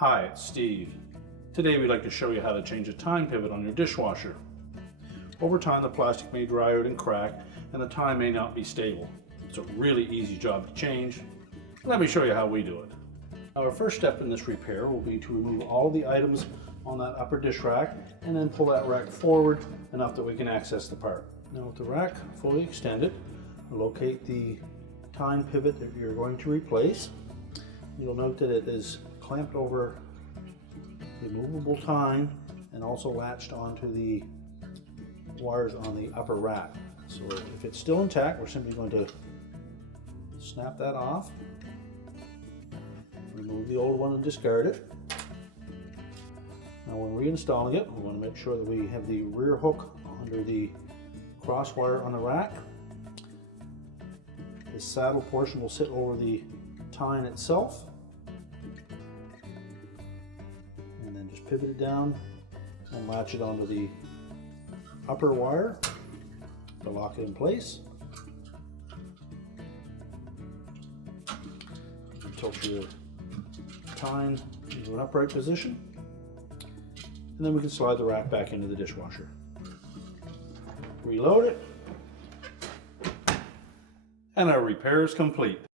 Hi, it's Steve. Today we'd like to show you how to change a Tine Pivot on your dishwasher. Over time the plastic may dry out and crack and the Tine may not be stable. It's a really easy job to change. Let me show you how we do it. Now our first step in this repair will be to remove all the items on that upper dish rack and then pull that rack forward enough that we can access the part. Now with the rack fully extended, locate the Tine Pivot that you're going to replace. You'll note that it is clamped over the movable tine and also latched onto the wires on the upper rack. So if it's still intact, we're simply going to snap that off, remove the old one and discard it. Now when reinstalling it, we want to make sure that we have the rear hook under the cross wire on the rack. The saddle portion will sit over the tine itself. And then just pivot it down and latch it onto the upper wire to lock it in place. Tilt your tine into an upright position. And then we can slide the rack back into the dishwasher. Reload it. And our repair is complete.